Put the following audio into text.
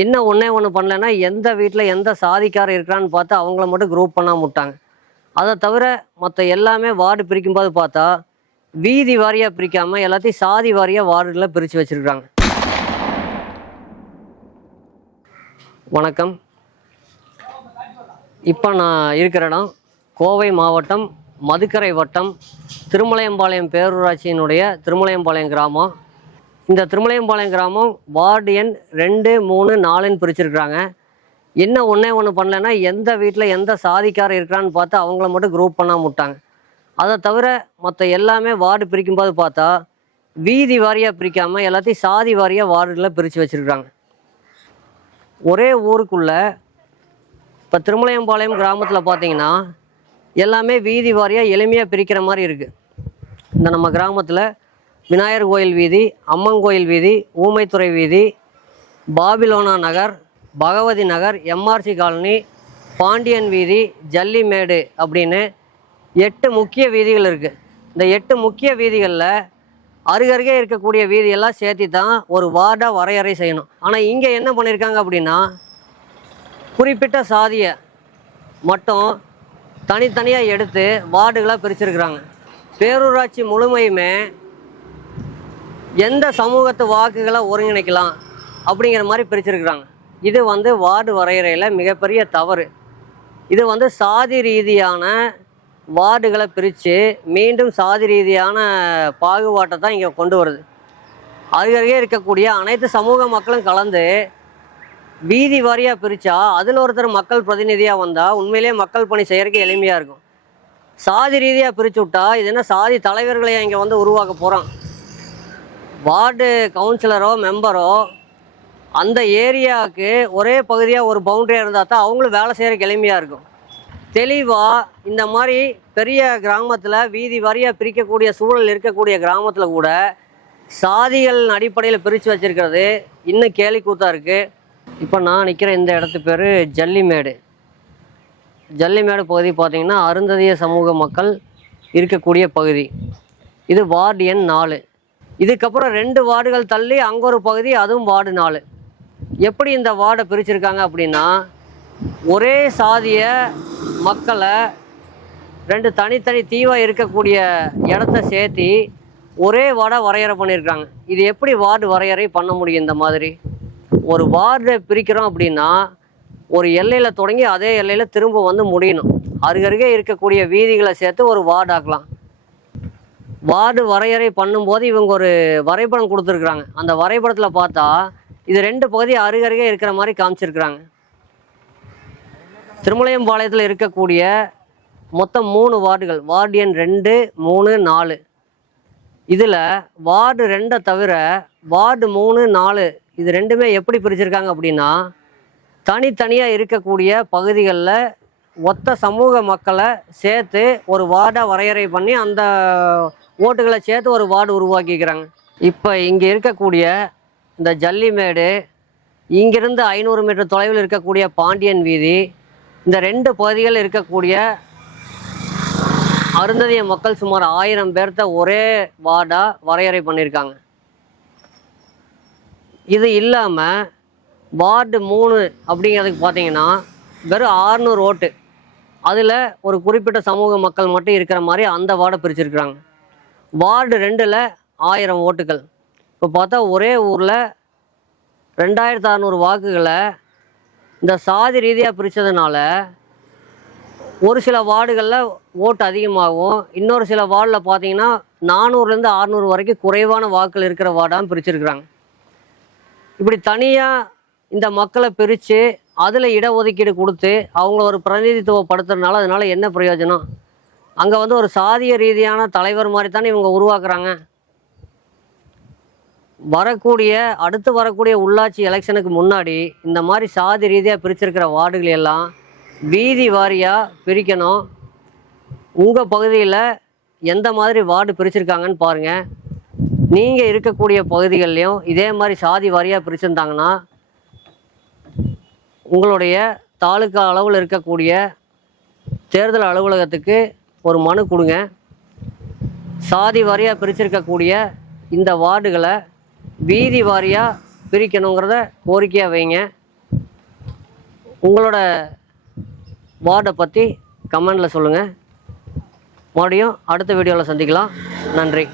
என்ன ஒன்றே ஒன்று பண்ணலைன்னா எந்த வீட்டில் எந்த சாதிக்காரர் இருக்கிறான்னு பார்த்து அவங்கள மட்டும் குரூப் பண்ணாமல் விட்டாங்க. அதை தவிர மற்ற எல்லாமே வார்டு பிரிக்கும்போது பார்த்தா வீதி வாரியாக பிரிக்காமல் எல்லாத்தையும் சாதி வாரியாக வார்டில் பிரித்து வச்சுருக்காங்க. வணக்கம். இப்போ நான் இருக்கிற இடம் கோவை மாவட்டம் மதுக்கரை வட்டம் திருமலையம்பாளையம் பேரூராட்சியினுடைய திருமலையம்பாளையம் கிராமம். இந்த திருமலையம்பாளையம் கிராமம் வார்டு எண் 2, 3, 4ன்னு பிரிச்சிருக்கிறாங்க. என்ன ஒன்றே ஒன்று பண்ணலைன்னா எந்த வீட்டில் எந்த சாதிக்காரர் இருக்கிறான்னு பார்த்து அவங்கள மட்டும் குரூப் பண்ணாமல் விட்டாங்க. அதை தவிர மற்ற எல்லாமே வார்டு பிரிக்கும்போது பார்த்தா வீதி வாரியாக பிரிக்காமல் எல்லாத்தையும் சாதி வாரியாக வார்டில் பிரித்து வச்சுருக்காங்க. ஒரே ஊருக்குள்ளே இப்போ திருமலையம்பாளையம் கிராமத்தில் பார்த்தீங்கன்னா எல்லாமே வீதி வாரியாக எளிமையாக பிரிக்கிற மாதிரி இருக்குது. இந்த நம்ம கிராமத்தில் விநாயகர் கோயில் வீதி, அம்மன் கோயில் வீதி, ஊமைத்துறை வீதி, பாபிலோனா நகர், பகவதி நகர், எம்ஆர்சி காலனி, பாண்டியன் வீதி, ஜல்லிமேடு அப்படின்னு 8 முக்கிய வீதிகள் இருக்குது. இந்த 8 முக்கிய வீதிகளில் அருகருகே இருக்கக்கூடிய வீதியெல்லாம் சேர்த்து தான் ஒரு வார்டாக வரையறை செய்யணும். ஆனால் இங்கே என்ன பண்ணியிருக்காங்க அப்படின்னா குறிப்பிட்ட சாதியை மட்டும் தனித்தனியாக எடுத்து வார்டுகளாக பிரிச்சிருக்கிறாங்க. பேரூராட்சி முழுமையுமே எந்த சமூகத்து வாக்குகளை ஒருங்கிணைக்கலாம் அப்படிங்கிற மாதிரி பிரிச்சிருக்கிறாங்க. இது வார்டு வரையறையில் மிகப்பெரிய தவறு. இது சாதி ரீதியான வார்டுகளை பிரித்து மீண்டும் சாதி ரீதியான பாகுபாட்டை தான் இங்கே கொண்டு வருது. அருகருகே இருக்கக்கூடிய அனைத்து சமூக மக்களும் கலந்து வீதி வாரியாக பிரித்தா அதில் ஒருத்தர் மக்கள் பிரதிநிதியாக வந்தால் உண்மையிலேயே மக்கள் பணி செய்கிறதுக்கு எளிமையாக இருக்கும். சாதி ரீதியாக பிரித்து விட்டா இது என்ன சாதி தலைவர்களை இங்கே உருவாக்க போகிறோம். வார்டு கவுன்சிலரோ மெம்பரோ அந்த ஏரியாவுக்கு ஒரே பகுதியாக ஒரு பவுண்டரியாக இருந்தால் தான் அவங்களும் வேலை செய்கிறதுக்கு எளிமையாக இருக்கும். தெளிவாக இந்த மாதிரி பெரிய கிராமத்தில் வீதி வாரியாக பிரிக்கக்கூடிய சூழல் இருக்கக்கூடிய கிராமத்தில் கூட சாதிகள் அடிப்படையில் பிரித்து வச்சுருக்கிறது இன்னும் கேலிக்கூத்தாக இருக்குது. இப்போ நான் நிற்கிற இந்த இடத்து பேர் ஜல்லிமேடு. ஜல்லிமேடு பகுதி பார்த்திங்கன்னா அருந்ததிய சமூக மக்கள் இருக்கக்கூடிய பகுதி. இது வார்டு எண் 4. இதுக்கப்புறம் 2 வார்டுகள் தள்ளி அங்கே ஒரு பகுதி, அதுவும் வார்டு 4. எப்படி இந்த வார்டை பிரிச்சிருக்காங்க அப்படின்னா ஒரே சாதிய மக்களை 2 தனித்தனி தீவாக இருக்கக்கூடிய இடத்த சேர்த்து ஒரே வார்டாக வரையறை பண்ணியிருக்காங்க. இது எப்படி வார்டு வரையறை பண்ண முடியும்? இந்த மாதிரி ஒரு வார்டை பிரிக்கிறோம் அப்படின்னா ஒரு எல்லையில் தொடங்கி அதே எல்லையில் திரும்ப முடியணும். அருகருகே இருக்கக்கூடிய வீதிகளை சேர்த்து ஒரு வார்டு ஆக்கலாம். வார்டு வரையறை பண்ணும்போது இவங்க ஒரு வரைபடம் கொடுத்துருக்குறாங்க. அந்த வரைபடத்தில் பார்த்தா இது 2 பகுதி அருகருகே இருக்கிற மாதிரி காமிச்சிருக்கிறாங்க. திருமலையம்பாளையத்தில் இருக்கக்கூடிய மொத்தம் 3 வார்டுகள், வார்டு எண் 2, 3, 4. இதில் வார்டு 2 தவிர வார்டு 3, 4 இது 2மே எப்படி பிரிச்சிருக்காங்க அப்படின்னா தனித்தனியாக இருக்கக்கூடிய பகுதிகளில் ஒத்த சமூக மக்களை சேர்த்து ஒரு வார்டாக வரையறை பண்ணி அந்த ஓட்டுகளை சேர்த்து ஒரு வார்டு உருவாக்கிக்கிறாங்க. இப்போ இங்கே இருக்கக்கூடிய இந்த ஜல்லிமேடு, இங்கிருந்து 500 மீட்டர் தொலைவில் இருக்கக்கூடிய பாண்டியன் வீதி, இந்த 2 பகுதிகள் இருக்கக்கூடிய அருந்ததிய மக்கள் சுமார் 1000 பேர்த்த ஒரே வார்டாக வரையறை பண்ணியிருக்காங்க. இது இல்லாமல் வார்டு 3 அப்படிங்கிறதுக்கு பார்த்தீங்கன்னா வெறும் 600 ஓட்டு, அதில் ஒரு குறிப்பிட்ட சமூக மக்கள் மட்டும் இருக்கிற மாதிரி அந்த வார்டை பிரிச்சிருக்கிறாங்க. வார்டு 2ல் 1000 ஓட்டுகள். இப்போ பார்த்தா ஒரே ஊரில் 2600 வாக்குகளை இந்த சாதி ரீதியாக பிரித்ததுனால ஒரு சில வார்டுகளில் ஓட்டு அதிகமாகவும், இன்னொரு சில வார்டில் பார்த்தீங்கன்னா 400லேருந்து 600 வரைக்கும் குறைவான வாக்குகள் இருக்கிற வார்டாக பிரிச்சிருக்கிறாங்க. இப்படி தனியாக இந்த மக்களை பிரித்து அதில் இடஒதுக்கீடு கொடுத்து அவங்கள ஒரு பிரதிநிதித்துவப்படுத்துறதுனால அதனால் என்ன பிரயோஜனம்? அங்கே ஒரு சாதிய ரீதியான தலைவர் மாதிரி தானே இவங்க உருவாக்குறாங்க. அடுத்து வரக்கூடிய உள்ளாட்சி எலெக்ஷனுக்கு முன்னாடி இந்த மாதிரி சாதி ரீதியாக பிரிச்சிருக்கிற வார்டுகள் எல்லாம் வீதி வாரியாக பிரிக்கணும். உங்கள் பகுதியில் எந்த மாதிரி வார்டு பிரிச்சிருக்காங்கன்னு பாருங்கள். நீங்கள் இருக்கக்கூடிய பகுதிகள்லையும் இதே மாதிரி சாதி வாரியாக பிரிச்சிருந்தாங்கன்னா உங்களுடைய தாலுக்கா அளவில் இருக்கக்கூடிய தேர்தல் அலுவலகத்துக்கு ஒரு மனு கொடுங்க. சாதி வாரியாக பிரிச்சிருக்கக்கூடிய இந்த வார்டுகளை வீதி வாரியாக பிரிக்கணுங்கிறத கோரிக்கையாக வைங்க. உங்களோட வார்டை பற்றி கமெண்டில் சொல்லுங்கள். மறுபடியும் அடுத்த வீடியோவில் சந்திக்கலாம். நன்றி.